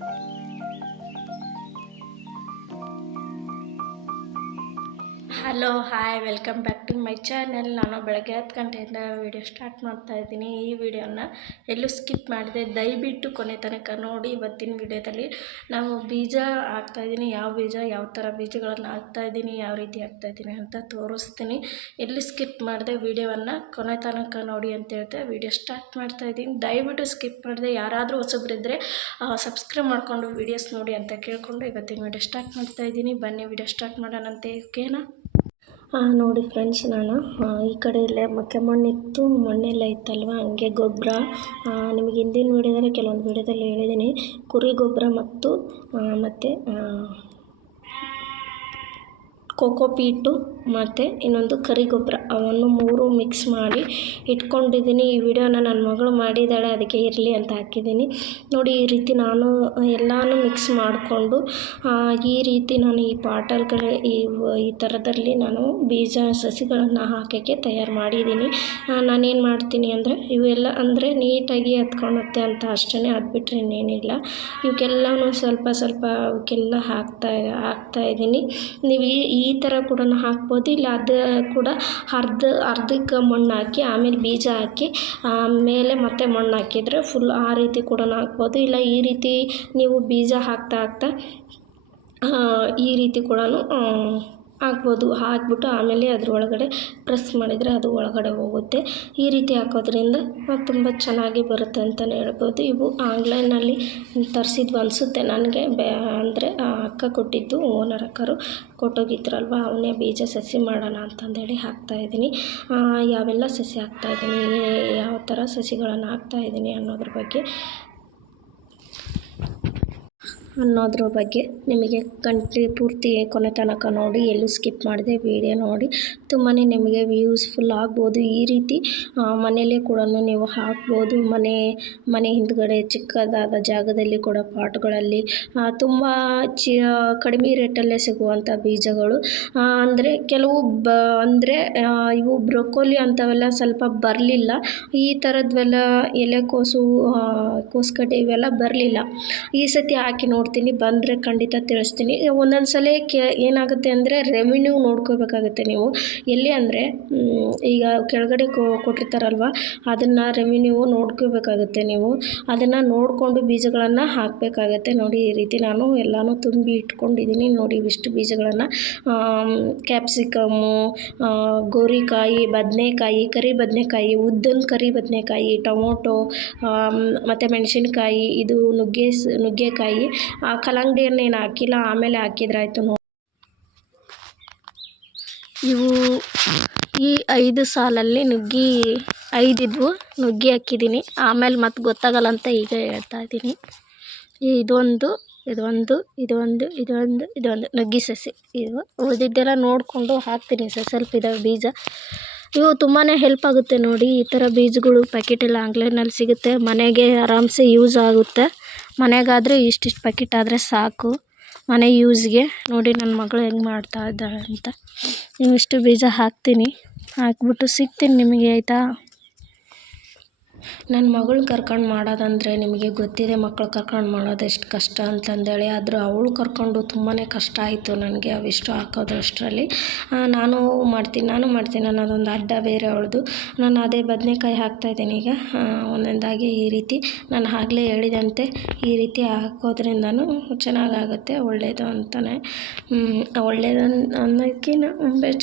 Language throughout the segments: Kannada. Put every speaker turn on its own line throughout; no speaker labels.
Thank you. Hello hi welcome back to my channel ನಾನು ಬೆಳಗ್ಗೆ ಹತ್ತು ಗಂಟೆಯಿಂದ ವಿಡಿಯೋ ಸ್ಟಾರ್ಟ್ ಮಾಡ್ತಾ ಇದ್ದೀನಿ. ಈ ವಿಡಿಯೋನ ಎಲ್ಲೂ ಸ್ಕಿಪ್ ಮಾಡಿದೆ ದಯವಿಟ್ಟು ಕೊನೆ ತನಕ ನೋಡಿ ಇವತ್ತಿನ ವಿಡಿಯೋದಲ್ಲಿ ನಾವು ಬೀಜ ಹಾಕ್ತಾಯಿದ್ದೀನಿ ಯಾವ ಬೀಜ, ಯಾವ ಥರ ಬೀಜಗಳನ್ನು ಹಾಕ್ತಾಯಿದ್ದೀನಿ ಯಾವ ರೀತಿ ಹಾಕ್ತಾಯಿದ್ದೀನಿ ಅಂತ ತೋರಿಸ್ತೀನಿ. ಎಲ್ಲೂ ಸ್ಕಿಪ್ ಮಾಡಿದೆ ವಿಡಿಯೋವನ್ನು ಕೊನೆ ತನಕ ನೋಡಿ ಅಂತ ಹೇಳ್ತಾ ವಿಡಿಯೋ ಸ್ಟಾರ್ಟ್ ಮಾಡ್ತಾಯಿದ್ದೀನಿ ದಯವಿಟ್ಟು ಸ್ಕಿಪ್ ಮಾಡಿದೆ ಯಾರಾದರೂ ಹೊಸಬ್ರಿದ್ದರೆ ಸಬ್ಸ್ಕ್ರೈಬ್ ಮಾಡಿಕೊಂಡು ವೀಡಿಯೋಸ್ ನೋಡಿ ಅಂತ ಕೇಳಿಕೊಂಡು ಇವತ್ತಿನ ವಿಡಿಯೋ ಸ್ಟಾರ್ಟ್ ಮಾಡ್ತಾಯಿದ್ದೀನಿ ಬನ್ನಿ ವಿಡಿಯೋ ಸ್ಟಾರ್ಟ್ ಮಾಡೋಣಂತೆ. ಓಕೆನಾ ನೋಡಿ ಫ್ರೆಂಡ್ಸ್ ನಾನು ಈ ಕಡೆ ಇಲ್ಲೇ ಮಕ್ಕೆ ಮಣ್ಣಿತ್ತು ಮಣ್ಣೆಲ್ಲ ಇತ್ತಲ್ವ, ಹಂಗೆ ಗೊಬ್ಬರ ನಿಮಗೆ ಹಿಂದಿನ ವೀಡಿಯೋದಲ್ಲಿ ಕೆಲವೊಂದು ವೀಡಿಯೋದಲ್ಲಿ ಹೇಳಿದ್ದೀನಿ, ಕುರಿ ಗೊಬ್ಬರ ಮತ್ತು ಮತ್ತು ಕೋಕೋ ಪೀಟು ಮತ್ತು ಇನ್ನೊಂದು ಕರಿ ಗೊಬ್ಬರ. ಅವನ್ನು ಮೂರು ಮಿಕ್ಸ್ ಮಾಡಿ ಇಟ್ಕೊಂಡಿದ್ದೀನಿ. ಈ ವಿಡಿಯೋನ ನನ್ನ ಮಗಳು ಮಾಡಿದ್ದಾಳೆ, ಅದಕ್ಕೆ ಇರಲಿ ಅಂತ ಹಾಕಿದ್ದೀನಿ. ನೋಡಿ, ಈ ರೀತಿ ನಾನು ಎಲ್ಲನೂ ಮಿಕ್ಸ್ ಮಾಡಿಕೊಂಡು ಈ ರೀತಿ ನಾನು ಈ ಪಾಟಲ್ಗಳ, ಈ ಈ ಥರದಲ್ಲಿ ನಾನು ಬೀಜ, ಸಸಿಗಳನ್ನು ಹಾಕೋಕ್ಕೆ ತಯಾರು ಮಾಡಿದ್ದೀನಿ. ನಾನೇನು ಮಾಡ್ತೀನಿ ಅಂದರೆ, ಇವೆಲ್ಲ ಅಂದರೆ ನೀಟಾಗಿ ಹತ್ಕೊಳತ್ತೆ ಅಂತ ಅಷ್ಟೇ ಅದು ಇನ್ನೇನಿಲ್ಲ. ಇವಕ್ಕೆಲ್ಲನೂ ಸ್ವಲ್ಪ ಸ್ವಲ್ಪ ಅವಕ್ಕೆಲ್ಲ ಹಾಕ್ತಾ ಹಾಕ್ತಾ ಇದ್ದೀನಿ. ನೀವು ಈ ಈ ಥರ ಕೂಡ ಹಾಕ್ಬೋದು. ಇಲ್ಲ ಅದು ಕೂಡ ಅರ್ಧ, ಅರ್ಧಕ್ಕೆ ಮಣ್ಣು ಹಾಕಿ, ಆಮೇಲೆ ಬೀಜ ಹಾಕಿ, ಆಮೇಲೆ ಮತ್ತೆ ಮಣ್ಣು ಹಾಕಿದರೆ ಫುಲ್ ಆ ರೀತಿ ಕೂಡ ಹಾಕ್ಬೋದು. ಇಲ್ಲ ಈ ರೀತಿ ನೀವು ಬೀಜ ಹಾಕ್ತಾ ಹಾಕ್ತಾ ಈ ರೀತಿ ಕೂಡ ಹಾಕ್ಬೋದು. ಹಾಕ್ಬಿಟ್ಟು ಆಮೇಲೆ ಅದ್ರ ಒಳಗಡೆ ಪ್ರೆಸ್ ಮಾಡಿದರೆ ಅದು ಒಳಗಡೆ ಹೋಗುತ್ತೆ. ಈ ರೀತಿ ಹಾಕೋದ್ರಿಂದ ತುಂಬ ಚೆನ್ನಾಗಿ ಬರುತ್ತೆ ಅಂತಲೇ ಹೇಳ್ಬೋದು. ಇವು ಆನ್ಲೈನಲ್ಲಿ ತರಿಸಿದ್ವು ಅನಿಸುತ್ತೆ ನನಗೆ. ಬ್ಯಾ ಅಂದರೆ ಅಕ್ಕ ಕೊಟ್ಟಿದ್ದು ಓನರ್ ಅಕ್ಕರು ಕೊಟ್ಟೋಗಿದ್ರಲ್ವ ಅವನ್ನೇ ಬೀಜ ಸಸಿ ಮಾಡೋಣ ಅಂತಂದೇಳಿ ಹಾಕ್ತಾಯಿದ್ದೀನಿ ಯಾವೆಲ್ಲ ಸಸಿ ಹಾಕ್ತಾಯಿದ್ದೀನಿ ಯಾವ ಥರ ಸಸಿಗಳನ್ನು ಹಾಕ್ತಾಯಿದ್ದೀನಿ ಅನ್ನೋದ್ರ ಬಗ್ಗೆ ಅನ್ನೋದ್ರ ಬಗ್ಗೆ ನಿಮಗೆ ಕಂಟ್ಲಿ ಪೂರ್ತಿ ಕೊನೆ ತನಕ ನೋಡಿ ಎಲ್ಲೂ ಸ್ಕಿಪ್ ಮಾಡದೆ ವಿಡಿಯೋ ನೋಡಿ. ತುಂಬಾ ನಿಮಗೆ ಯೂಸ್ಫುಲ್ ಆಗ್ಬೋದು. ಈ ರೀತಿ ಮನೆಯಲ್ಲೇ ಕೂಡ ನೀವು ಹಾಕ್ಬೋದು. ಮನೆ ಮನೆ ಹಿಂದ್ಗಡೆ ಚಿಕ್ಕದಾದ ಜಾಗದಲ್ಲಿ ಕೂಡ ಪಾಟ್ಗಳಲ್ಲಿ ತುಂಬ ಚಿ ಕಡಿಮೆ ರೇಟಲ್ಲೇ ಸಿಗುವಂಥ ಬೀಜಗಳು. ಅಂದರೆ ಕೆಲವು ಬ, ಅಂದರೆ ಇವು ಬ್ರೊಕೋಲಿ ಅಂಥವೆಲ್ಲ ಸ್ವಲ್ಪ ಬರಲಿಲ್ಲ. ಈ ಥರದ್ವೆಲ್ಲ ಎಲೆಕೋಸು ಕೋಸ್ಗಡ್ಡೆ ಇವೆಲ್ಲ ಬರಲಿಲ್ಲ. ಈ ಸತಿ ಹಾಕಿ ನೋಡ್ತೀನಿ. ಬಂದರೆ ಖಂಡಿತ ತಿಳಿಸ್ತೀನಿ. ಒಂದೊಂದು ಸಲ ಕೆ, ಏನಾಗುತ್ತೆ ಅಂದರೆ ರೆವಿನ್ಯೂ ನೋಡ್ಕೋಬೇಕಾಗುತ್ತೆ ನೀವು. ಎಲ್ಲಿ ಅಂದರೆ ಈಗ ಕೆಳಗಡೆ ಕೊಟ್ಟಿರ್ತಾರಲ್ವ, ಅದನ್ನು ರೆವಿನ್ಯೂ ನೋಡ್ಕೋಬೇಕಾಗುತ್ತೆ ನೀವು. ಅದನ್ನು ನೋಡಿಕೊಂಡು ಬೀಜಗಳನ್ನು ಹಾಕಬೇಕಾಗತ್ತೆ ನೋಡಿ ಈ ರೀತಿ. ನಾನು ಎಲ್ಲನೂ ತುಂಬಿ ಇಟ್ಕೊಂಡಿದ್ದೀನಿ ನೋಡಿ ಇವಿಷ್ಟು ಬೀಜಗಳನ್ನು. ಕ್ಯಾಪ್ಸಿಕಮ್ಮು ಗೋರಿಕಾಯಿ, ಬದನೆಕಾಯಿ, ಕರಿ ಬದನೆಕಾಯಿ, ಉದ್ದನ್ ಕರಿ ಬದನೆಕಾಯಿ, ಟೊಮೊಟೊ ಮತ್ತು ಮೆಣಸಿನ್ಕಾಯಿ, ಇದು ನುಗ್ಗೆ ನುಗ್ಗೆಕಾಯಿ, ಆ ಕಲ್ಲಂಗಡಿ ಹಣ್ಣು ಏನು ಹಾಕಿಲ್ಲ ಆಮೇಲೆ ಹಾಕಿದ್ರಾಯ್ತು ಇವು ಈ ಐದು ಸಾಲಲ್ಲಿ ನುಗ್ಗಿ ಐದಿದ್ವು ನುಗ್ಗಿ ಹಾಕಿದ್ದೀನಿ. ಆಮೇಲೆ ಮತ್ತೆ ಗೊತ್ತಾಗಲ್ಲ ಅಂತ ಈಗ ಹೇಳ್ತಾ ಇದ್ದೀನಿ. ಇದೊಂದು ಇದೊಂದು ಇದೊಂದು ಇದೊಂದು ಇದೊಂದು. ನುಗ್ಗಿ ಸಸಿ. ಇವು ಉಳಿದಿದ್ದೆಲ್ಲ ನೋಡಿಕೊಂಡು ಹಾಕ್ತೀನಿ ಸರ್. ಸ್ವಲ್ಪ ಇದಾವೆ ಬೀಜ. ಇವು ತುಂಬಾ ಹೆಲ್ಪ್ ಆಗುತ್ತೆ ನೋಡಿ. ಈ ಥರ ಬೀಜಗಳು ಪ್ಯಾಕೆಟೆಲ್ಲ ಆನ್ಲೈನಲ್ಲಿ ಸಿಗುತ್ತೆ. ಮನೆಗೆ ಆರಾಮ್ಸೆ ಯೂಸ್ ಆಗುತ್ತೆ. ಮನೆಗಾದರೆ ಇಷ್ಟಿಷ್ಟು ಪ್ಯಾಕೆಟ್ ಆದರೆ ಸಾಕು. ಮನೆ ಯೂಸ್ಗೆ. ನೋಡಿ ನನ್ನ ಮಗಳು ಹೆಂಗೆ ಮಾಡ್ತಾ ಇದ್ದಾಳೆ ಅಂತ. ಇವಿಷ್ಟು ಬೀಜ ಹಾಕ್ತೀನಿ. ಹಾಕ್ಬಿಟ್ಟು ಸಿಗ್ತೀನಿ ನಿಮಗೆ, ಆಯಿತಾ? ನನ್ನ ಮಗಳು ಕರ್ಕೊಂಡು ಮಾಡೋದಂದರೆ ನಿಮಗೆ ಗೊತ್ತಿದೆ ಮಕ್ಳು ಕರ್ಕೊಂಡು ಮಾಡೋದು ಎಷ್ಟು ಕಷ್ಟ ಅಂತಂದೇಳಿ, ಆದರೂ ಅವಳು ಕರ್ಕೊಂಡು ತುಂಬಾ ಕಷ್ಟ ಆಯಿತು ನನಗೆ ಅವಿಷ್ಟು ಹಾಕೋದ್ರಷ್ಟರಲ್ಲಿ ನಾನು ಮಾಡ್ತೀನಿ ನಾನು ಮಾಡ್ತೀನಿ ಅನ್ನೋದೊಂದು ಅಡ್ಡ ಬೇರೆ ಅವಳದು. ನಾನು ಅದೇ ಬದನೆಕಾಯಿ ಹಾಕ್ತಾಯಿದ್ದೀನಿ ಈಗ. ಒಂದೊಂದಾಗಿ ಈ ರೀತಿ ನಾನು ಆಗಲೇ ಹೇಳಿದಂತೆ ಈ ರೀತಿ ಹಾಕೋದ್ರಿಂದನೂ ಚೆನ್ನಾಗಾಗುತ್ತೆ ಒಳ್ಳೆಯದು ಅಂತಲೇ ಒಳ್ಳೆಯದು ಅನ್ನೋದಕ್ಕಿಂತ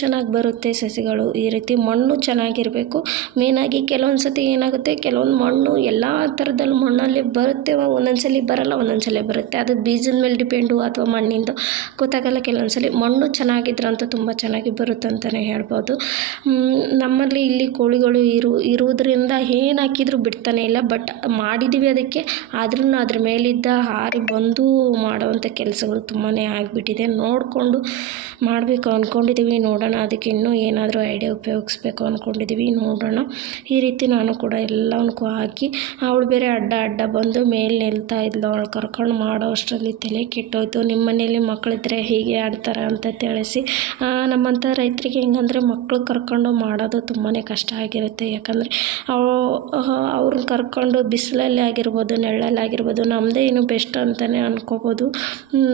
ಚೆನ್ನಾಗಿ ಬರುತ್ತೆ ಸಸಿಗಳು. ಈ ರೀತಿ ಮಣ್ಣು ಚೆನ್ನಾಗಿರಬೇಕು. ಮೇನಾಗಿ ಕೆಲವೊಂದು ಸತಿ ಏನಾಗುತ್ತೆ ಕೆಲವೊಂದು ಮಣ್ಣು ಎಲ್ಲ ಥರದಲ್ಲಿ ಮಣ್ಣಲ್ಲಿ ಬರುತ್ತೆ ಒಂದೊಂದು ಸಲ ಬರಲ್ಲ ಒಂದೊಂದು ಸಲ ಬರುತ್ತೆ. ಅದು ಬೀಜದ ಮೇಲೆ ಡಿಪೆಂಡು ಅಥವಾ ಮಣ್ಣಿಂದು ಗೊತ್ತಾಗಲ್ಲ. ಕೆಲವೊಂದು ಸಲ ಮಣ್ಣು ಚೆನ್ನಾಗಿದ್ರಂತೂ ತುಂಬ ಚೆನ್ನಾಗಿ ಬರುತ್ತೆ ಅಂತಲೇ ಹೇಳ್ಬೋದು. ನಮ್ಮಲ್ಲಿ ಇಲ್ಲಿ ಕೋಳಿಗಳು ಇರು, ಇರುವುದರಿಂದ ಏನು ಹಾಕಿದ್ರು ಬಿಡ್ತಾನೆ ಇಲ್ಲ. ಬಟ್ ಮಾಡಿದ್ದೀವಿ ಅದಕ್ಕೆ. ಆದ್ರೂ ಅದ್ರ ಮೇಲಿದ್ದ ಹಾರಿ ಬಂದು ಮಾಡುವಂಥ ಕೆಲಸಗಳು ತುಂಬಾ ಆಗಿಬಿಟ್ಟಿದೆ. ನೋಡಿಕೊಂಡು ಮಾಡಬೇಕು ಅಂದ್ಕೊಂಡಿದ್ದೀವಿ ನೋಡೋಣ ಅದಕ್ಕೆ ಇನ್ನೂ ಏನಾದರೂ ಐಡಿಯಾ ಉಪಯೋಗಿಸ್ಬೇಕು ಅಂದ್ಕೊಂಡಿದ್ದೀವಿ ನೋಡೋಣ. ಈ ರೀತಿ ನಾನು ಕೂಡ ಎಲ್ಲವನ್ನೂ ಹಾಕಿ ಅವಳು ಬೇರೆ ಅಡ್ಡ ಅಡ್ಡ ಬಂದು ಮೇಲೆ ನಿಲ್ತಾ ಇದ್ಲು. ಅವಳು ಕರ್ಕೊಂಡು ಮಾಡೋ ಅಷ್ಟರಲ್ಲಿ ತಲೆ ಕೆಟ್ಟೋಯ್ತು. ನಿಮ್ಮ ಮನೇಲಿ ಮಕ್ಕಳಿದ್ರೆ ಹೀಗೆ ಆಡ್ತಾರೆ ಅಂತ ತಿಳಿಸಿ ನಮ್ಮಂಥ ರೈತರಿಗೆ ಹೆಂಗಂದ್ರೆ ಮಕ್ಕಳು ಕರ್ಕೊಂಡು ಮಾಡೋದು ತುಂಬಾ ಕಷ್ಟ ಆಗಿರುತ್ತೆ. ಯಾಕಂದರೆ ಅವು ಅವ್ರನ್ನ ಕರ್ಕೊಂಡು ಬಿಸಿಲಲ್ಲಿ ಆಗಿರ್ಬೋದು, ನೆರಳಲ್ಲಿ ಆಗಿರ್ಬೋದು ನಮ್ಮದೇ ಏನು ಬೆಸ್ಟ್ ಅಂತಲೇ ಅನ್ಕೋಬೋದು.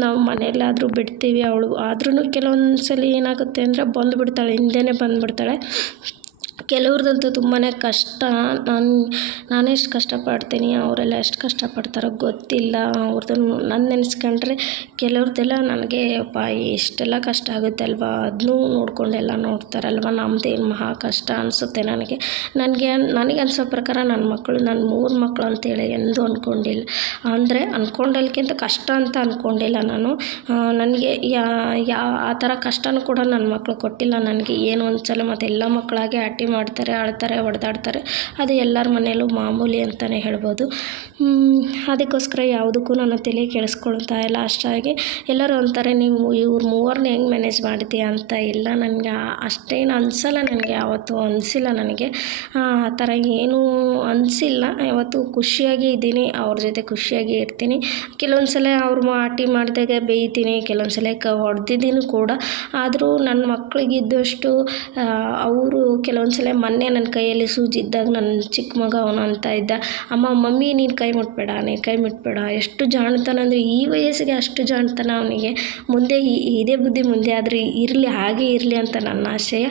ನಾವು ಮನೆಯಲ್ಲಾದರೂ ಬಿಡ್ತೀವಿ ಅವಳು. ಆದ್ರೂ ಕೆಲವೊಂದು ಸಲ ಏನಾಗುತ್ತೆ ಅಂದರೆ ಬಂದುಬಿಡ್ತಾಳೆ ಹಿಂದೆಯೇ ಬಂದುಬಿಡ್ತಾಳೆ. ಕೆಲವ್ರದ್ದಂತೂ ತುಂಬಾ ಕಷ್ಟ. ನಾನು ನಾನೆಷ್ಟು ಕಷ್ಟಪಡ್ತೀನಿ, ಅವರೆಲ್ಲ ಎಷ್ಟು ಕಷ್ಟಪಡ್ತಾರೋ ಗೊತ್ತಿಲ್ಲ. ಅವ್ರದ್ದು ನನ್ನ ನೆನೆಸ್ಕೊಂಡ್ರೆ ಕೆಲವ್ರದ್ದೆಲ್ಲ ನನಗೆ, ಅಪ್ಪ ಎಷ್ಟೆಲ್ಲ ಕಷ್ಟ ಆಗುತ್ತೆ ಅಲ್ವಾ ಅದನ್ನೂ ನೋಡ್ಕೊಂಡೆಲ್ಲ ನೋಡ್ತಾರಲ್ವ? ನಮ್ಮದೇನು ಮಹಾ ಕಷ್ಟ ಅನಿಸುತ್ತೆ ನನಗೆ. ನನಗೆ ನನಗೆ ಅನಿಸೋ ಪ್ರಕಾರ ನನ್ನ ಮಕ್ಕಳು ನನ್ನ ಮೂರು ಮಕ್ಕಳು ಅಂತೇಳಿ ಎಂದೂ ಅಂದ್ಕೊಂಡಿಲ್ಲ ಅಂದರೆ ಅಂದ್ಕೊಂಡಲ್ಕಿಂತ ಕಷ್ಟ ಅಂತ ಅಂದ್ಕೊಂಡಿಲ್ಲ ನಾನು. ನನಗೆ ಯಾ ಆ ಥರ ಕಷ್ಟನೂ ಕೂಡ ನನ್ನ ಮಕ್ಕಳು ಕೊಟ್ಟಿಲ್ಲ. ನನಗೆ ಏನು ಅನ್ಸಲ್ಲ ಮತ್ತು ಎಲ್ಲ ಮಕ್ಕಳಾಗೆ ಆಟಿ ಮಾಡ್ತಾರೆ ಅಳ್ತಾರೆ ಹೊಡೆದಾಡ್ತಾರೆ ಅದು ಎಲ್ಲರ ಮನೆಯಲ್ಲೂ ಮಾಮೂಲಿ ಅಂತಲೇ ಹೇಳ್ಬೋದು. ಅದಕ್ಕೋಸ್ಕರ ಯಾವುದಕ್ಕೂ ನಾನು ತಲೆ ಕೆಡಿಸ್ಕೊಳ್ತಾ ಇಲ್ಲ. ಅಷ್ಟಾಗಿ ಎಲ್ಲರೂ ಅಂತಾರೆ, ನೀವು ಇವ್ರ ಮೂವರನ್ನ ಹೆಂಗೆ ಮ್ಯಾನೇಜ್ ಮಾಡ್ತೀಯ ಅಂತ? ಇಲ್ಲ, ನನಗೆ ಅಷ್ಟೇನು ಅನಿಸಲ್ಲ ನನಗೆ, ಯಾವತ್ತೂ ಅನಿಸಿಲ್ಲ ನನಗೆ. ಆ ಥರ ಏನೂ ಅನಿಸಿಲ್ಲ. ಯಾವತ್ತೂ ಖುಷಿಯಾಗಿ ಇದ್ದೀನಿ, ಅವ್ರ ಜೊತೆ ಖುಷಿಯಾಗಿ ಇರ್ತೀನಿ. ಕೆಲವೊಂದು ಸಲ ಅವ್ರು ಮಾಟಿ ಮಾಡಿದಾಗ ಬೇಯ್ತೀನಿ ಕೆಲವೊಂದು ಸಲ ಕ, ಹೊಡೆದಿದ್ದೀನಿ ಕೂಡ. ಆದರೂ ನನ್ನ ಮಕ್ಕಳಿಗಿದ್ದಷ್ಟು ಅವರು ಕೆಲವೊಂದು ಮೊನ್ನೆ ನನ್ನ ಕೈಯಲ್ಲಿ ಸೂಜಿ ಇದ್ದಾಗ ನನ್ನ ಚಿಕ್ಕ ಮಗ ಅವನು ಅಂತ ಇದ್ದ. ಅಮ್ಮ, ಮಮ್ಮಿ, ನೀನು ಕೈ ಮುಟ್ಬೇಡ, ನೀನು ಕೈ ಮುಟ್ಬೇಡ. ಎಷ್ಟು ಜಾಣತನ ಅಂದರೆ ಈ ವಯಸ್ಸಿಗೆ ಅಷ್ಟು ಜಾಣತನ ಅವನಿಗೆ. ಮುಂದೆ ಇದೇ ಬುದ್ಧಿ ಮುಂದೆ ಆದರೆ ಇರಲಿ, ಹಾಗೆ ಇರಲಿ ಅಂತ ನನ್ನ ಆಶಯ.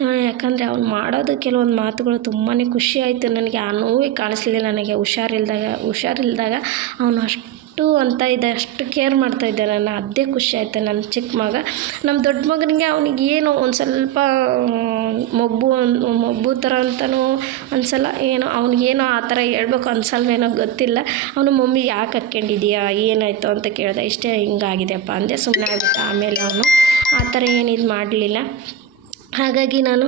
ಯಾಕಂದರೆ ಅವ್ನು ಮಾಡೋದು ಕೆಲವೊಂದು ಮಾತುಗಳು ತುಂಬಾ ಖುಷಿ ಆಯಿತು. ನನಗೆ ಆ ನೋವೇ ಕಾಣಿಸ್ಲಿಲ್ಲ ನನಗೆ. ಹುಷಾರಿಲ್ದಾಗ ಹುಷಾರಿಲ್ದಾಗ ಅವನು ಅಷ್ಟು ಅಷ್ಟು ಅಂತ ಇದೆ, ಅಷ್ಟು ಕೇರ್ ಮಾಡ್ತಾ ಇದ್ದಾರೆ. ನಾನು ಅದೇ ಖುಷಿ ಆಯಿತು ನನ್ನ ಚಿಕ್ಕ ಮಗ. ನಮ್ಮ ದೊಡ್ಡ ಮಗನಿಗೆ ಅವ್ನಿಗೆ ಏನೋ ಒಂದು ಸ್ವಲ್ಪ ಮೊಬ್ಬು ಮೊಬ್ಬು ಥರ ಅಂತಲೂ ಅನ್ಸಲ್ಲ. ಏನೋ ಅವ್ನಿಗೇನೋ ಆ ಥರ ಹೇಳ್ಬೇಕು ಅನ್ಸಲ್ವೇನೋ ಗೊತ್ತಿಲ್ಲ. ಅವನು, ಮಮ್ಮಿ, ಯಾಕೆ ಹಾಕ್ಕೊಂಡಿದ್ಯಾ ಏನಾಯಿತು? ಅಂತ ಕೇಳಿದೆ. ಇಷ್ಟೇ ಹಿಂಗಾಗಿದೆಯಪ್ಪ. ಅಂದೆ. ಸುಮ್ಮನೆ ಆಗ್ಬಿಟ್ಟ. ಆಮೇಲೆ ಅವನು ಆ ಥರ ಏನು ಇದು ಮಾಡಲಿಲ್ಲ. ಹಾಗಾಗಿ ನಾನು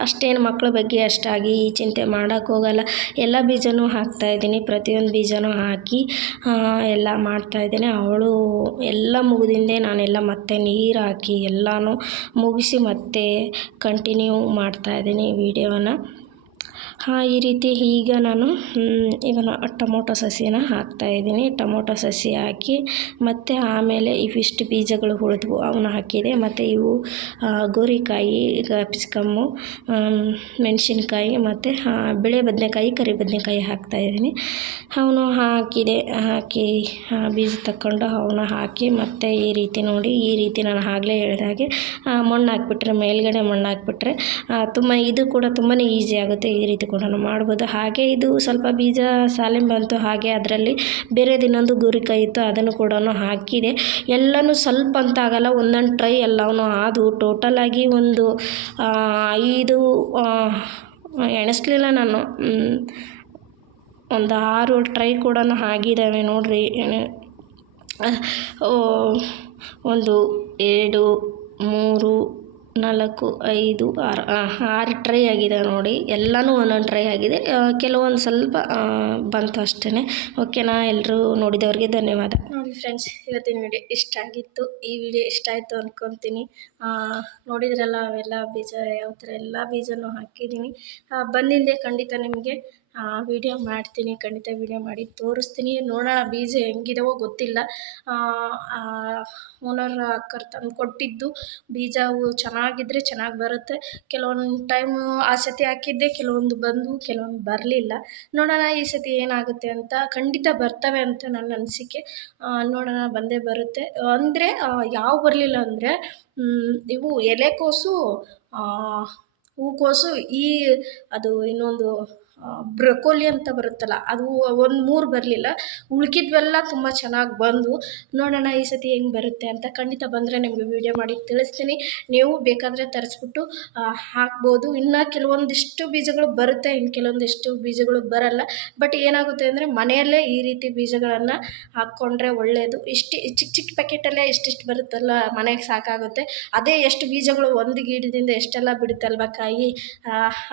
ಅಷ್ಟೇನು ಮಕ್ಕಳ ಬಗ್ಗೆ ಅಷ್ಟಾಗಿ ಚಿಂತೆ ಮಾಡೋಕ್ಕೆ ಹೋಗಲ್ಲ. ಎಲ್ಲ ಬೀಜನೂ ಹಾಕ್ತಾಯಿದ್ದೀನಿ ಪ್ರತಿಯೊಂದು ಬೀಜನೂ ಹಾಕಿ ಎಲ್ಲ ಮಾಡ್ತಾಯಿದ್ದೇನೆ ಅವಳು ಎಲ್ಲ ಮುಗಿದಿಂದೆ ನಾನೆಲ್ಲ ಮತ್ತೆ ನೀರು ಹಾಕಿ ಎಲ್ಲನೂ ಮುಗಿಸಿ ಮತ್ತೆ ಕಂಟಿನ್ಯೂ ಮಾಡ್ತಾಯಿದ್ದೀನಿ ವೀಡಿಯೋನ. ಈ ರೀತಿ ಈಗ ನಾನು ಇವನ್ನ ಟೊಮೊಟೊ ಸಸಿನ ಹಾಕ್ತಾಯಿದ್ದೀನಿ ಟೊಮೊಟೊ ಸಸಿ ಹಾಕಿ, ಮತ್ತು ಆಮೇಲೆ ಇವಿಷ್ಟು ಬೀಜಗಳು ಉಳಿದ್ವು ಅವನ್ನ ಹಾಕಿದೆ. ಮತ್ತು ಇವು ಗೋರಿಕಾಯಿ ಕ್ಯಾಪ್ಸಿಕಮ್ಮು ಮೆಣಸಿನ್ಕಾಯಿ, ಮತ್ತು ಬಿಳೆ ಬದನೆಕಾಯಿ, ಕರಿ ಬದನೆಕಾಯಿ ಹಾಕ್ತಾಯಿದ್ದೀನಿ ಅವನು ಹಾಕಿದೆ, ಹಾಕಿ ಬೀಜ ತಕ್ಕೊಂಡು ಅವನ್ನ ಹಾಕಿ, ಮತ್ತು ಈ ರೀತಿ ನೋಡಿ, ಈ ರೀತಿ ನಾನು ಆಗಲೇ ಹೇಳಿದಾಗೆ ಮಣ್ಣು ಹಾಕ್ಬಿಟ್ರೆ, ಮೇಲ್ಗಡೆ ಮಣ್ಣು ಹಾಕ್ಬಿಟ್ರೆ ತುಂಬ, ಇದು ಕೂಡ ತುಂಬಾ ಈಸಿ ಆಗುತ್ತೆ ಈ ರೀತಿ ಕೂಡ ಮಾಡ್ಬೋದು. ಹಾಗೆ ಇದು ಸ್ವಲ್ಪ ಬೀಜ ಸಾಲಿನ ಬಂತು, ಹಾಗೆ ಅದರಲ್ಲಿ ಬೇರೆ ದಿನೊಂದು ಗುರಿಕಾಯಿ ಇತ್ತು, ಅದನ್ನು ಕೂಡ ಹಾಕಿದೆ. ಎಲ್ಲನೂ ಸ್ವಲ್ಪ ಅಂತ ಆಗಲ್ಲ ಒಂದೊಂದು ಟ್ರೈ ಎಲ್ಲವೂ ಆದವು. ಟೋಟಲಾಗಿ ಒಂದು ಐದು ಎಣಿಸ್ಲಿಲ್ಲ ನಾನು. ಒಂದು ಆರು ಟ್ರೈ ಕೂಡ ಆಗಿದ್ದಾವೆ ನೋಡಿರಿ. ಒಂದು, ಎರಡು, ಮೂರು ನಾಲ್ಕು, ಐದು, ಆರು. ಆರು ಟ್ರೈ ಆಗಿದೆ ನೋಡಿ. ಎಲ್ಲನೂ ಒಂದೊಂದು ಟ್ರೈ ಆಗಿದೆ. ಕೆಲವೊಂದು ಸ್ವಲ್ಪ ಬಂತು ಅಷ್ಟೇ ಓಕೆನಾ ಎಲ್ಲರೂ ನೋಡಿದವ್ರಿಗೆ ಧನ್ಯವಾದ. ನೋಡಿ ಫ್ರೆಂಡ್ಸ್ ಇವತ್ತಿನ ವಿಡಿಯೋ ಇಷ್ಟ ಆಗಿತ್ತು. ಈ ವಿಡಿಯೋ ಇಷ್ಟ ಆಯಿತು ಅಂದ್ಕೊತೀನಿ ನೋಡಿದ್ರಲ್ಲ ಅವೆಲ್ಲ ಬೀಜ, ಯಾವ ಥರ ಎಲ್ಲ ಬೀಜನೂ ಹಾಕಿದ್ದೀನಿ. ಬಂದಿಂದೆ ಖಂಡಿತ ನಿಮಗೆ. ವೀಡಿಯೋ ಮಾಡ್ತೀನಿ, ಖಂಡಿತ ವಿಡಿಯೋ ಮಾಡಿ, ತೋರಿಸ್ತೀನಿ. ನೋಡೋಣ, ಬೀಜ ಹೆಂಗಿದಾವೋ ಗೊತ್ತಿಲ್ಲ. ಓನರ್ ಅಕ್ಕರ್ ತಂದು ಕೊಟ್ಟಿದ್ದು. ಬೀಜ ಚೆನ್ನಾಗಿದ್ದರೆ ಚೆನ್ನಾಗಿ ಬರುತ್ತೆ. ಕೆಲವೊಂದು ಟೈಮು ಆ ಸತಿ ಹಾಕಿದ್ದೆ, ಕೆಲವೊಂದು ಬಂದು, ಕೆಲವೊಂದು ಬರಲಿಲ್ಲ. ನೋಡೋಣ, ಈ ಸತಿ ಏನಾಗುತ್ತೆ ಅಂತ. ಖಂಡಿತ ಬರ್ತವೆ ಅಂತ ನನ್ನ ಅನಿಸಿಕೆ. ನೋಡೋಣ, ಬಂದೇ ಬರುತ್ತೆ. ಅಂದರೆ ಯಾವ ಬರಲಿಲ್ಲ ಅಂದರೆ ಇವು ಎಲೆಕೋಸು ಹೂಕೋಸು, ಈ, ಅದು ಇನ್ನೊಂದು ಬ್ರೊಕೋಲಿ ಅಂತ ಬರುತ್ತಲ್ಲ, ಅದು ಒಂದು ಮೂರು ಬರಲಿಲ್ಲ. ಉಳ್ಕಿದ್ವೆಲ್ಲ ತುಂಬ ಚೆನ್ನಾಗಿ ಬಂದವು ನೋಡೋಣ ಈ ಸತಿ ಹೆಂಗೆ ಬರುತ್ತೆ ಅಂತ ಖಂಡಿತ ಬಂದರೆ ನಿಮಗೆ ವೀಡಿಯೋ ಮಾಡಿ ತಿಳಿಸ್ತೀನಿ. ನೀವು ಬೇಕಾದರೆ ತರಿಸ್ಬಿಟ್ಟು ಹಾಕ್ಬೋದು. ಇನ್ನು ಕೆಲವೊಂದಿಷ್ಟು ಬೀಜಗಳು ಬರುತ್ತೆ ಇನ್ನು ಕೆಲವೊಂದಿಷ್ಟು ಬೀಜಗಳು ಬರಲ್ಲ. ಬಟ್ ಏನಾಗುತ್ತೆ ಅಂದರೆ ಮನೆಯಲ್ಲೇ ಈ ರೀತಿ ಬೀಜಗಳನ್ನು ಹಾಕ್ಕೊಂಡ್ರೆ ಒಳ್ಳೆಯದು ಇಷ್ಟು ಚಿಕ್ಕ ಚಿಕ್ಕ ಪ್ಯಾಕೆಟಲ್ಲೇ ಎಷ್ಟಿಷ್ಟು ಬರುತ್ತಲ್ಲ, ಮನೆಗೆ ಸಾಕಾಗುತ್ತೆ. ಅದೇ ಎಷ್ಟು ಬೀಜಗಳು ಒಂದು ಗಿಡದಿಂದ ಎಷ್ಟೆಲ್ಲ ಬಿಡುತ್ತಲ್ವ ಕಾಯಿ?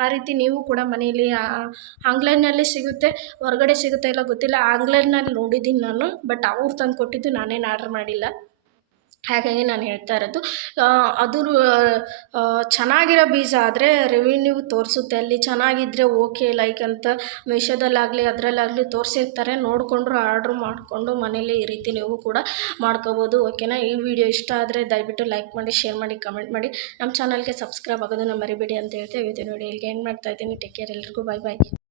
ಆ ರೀತಿ ನೀವು ಕೂಡ ಮನೆಯಲ್ಲಿ ಆನ್ಲೈನಲ್ಲಿ ಸಿಗುತ್ತೆ, ಹೊರಗಡೆ ಸಿಗುತ್ತೆ ಇಲ್ಲ ಗೊತ್ತಿಲ್ಲ. ಆನ್ಲೈನಲ್ಲಿ ನೋಡಿದ್ದೀನಿ ನಾನು ಬಟ್ ಅವ್ರು ತಂದು ಕೊಟ್ಟಿದ್ದು ನಾನೇನು ಆರ್ಡ್ರ್ ಮಾಡಿಲ್ಲ. ಹಾಗಾಗಿ ನಾನು ಹೇಳ್ತಾ ಇರೋದು ಅದು ಚೆನ್ನಾಗಿರೋ ಬೀಜ ಆದರೆ ರೆವಿನ್ಯೂ ತೋರಿಸುತ್ತೆ. ಅಲ್ಲಿ ಚೆನ್ನಾಗಿದ್ದರೆ ಓಕೆ ಲೈಕ್ ಅಂತ ಮೀಶೋದಲ್ಲಾಗಲಿ, ಅದರಲ್ಲಾಗಲಿ ತೋರಿಸಿರ್ತಾರೆ. ನೋಡಿಕೊಂಡ್ರು ಆರ್ಡ್ರ್ ಮಾಡಿಕೊಂಡು ಮನೇಲಿ ಈ ರೀತಿ ನೀವು ಕೂಡ ಮಾಡ್ಕೋಬೋದು ಓಕೆನಾ ಈ ವಿಡಿಯೋ ಇಷ್ಟ ಆದರೆ ದಯವಿಟ್ಟು ಲೈಕ್ ಮಾಡಿ ಶೇರ್ ಮಾಡಿ ಕಮೆಂಟ್ ಮಾಡಿ. ನಮ್ಮ ಚಾನಲ್ಗೆ ಸಬ್ಸ್ಕ್ರೈಬ್ ಆಗೋದನ್ನು ಮರಿಬೇಡಿ ಅಂತ ಹೇಳ್ತೇವೆ ನೋಡಿ ಇಲ್ಲಿಗೆ ಏನು ಮಾಡ್ತಾ ಇದ್ದೀನಿ. ಟೇಕ್ ಕೇರ್ ಎಲ್ರಿಗೂ. ಬಾಯ್ ಬಾಯ್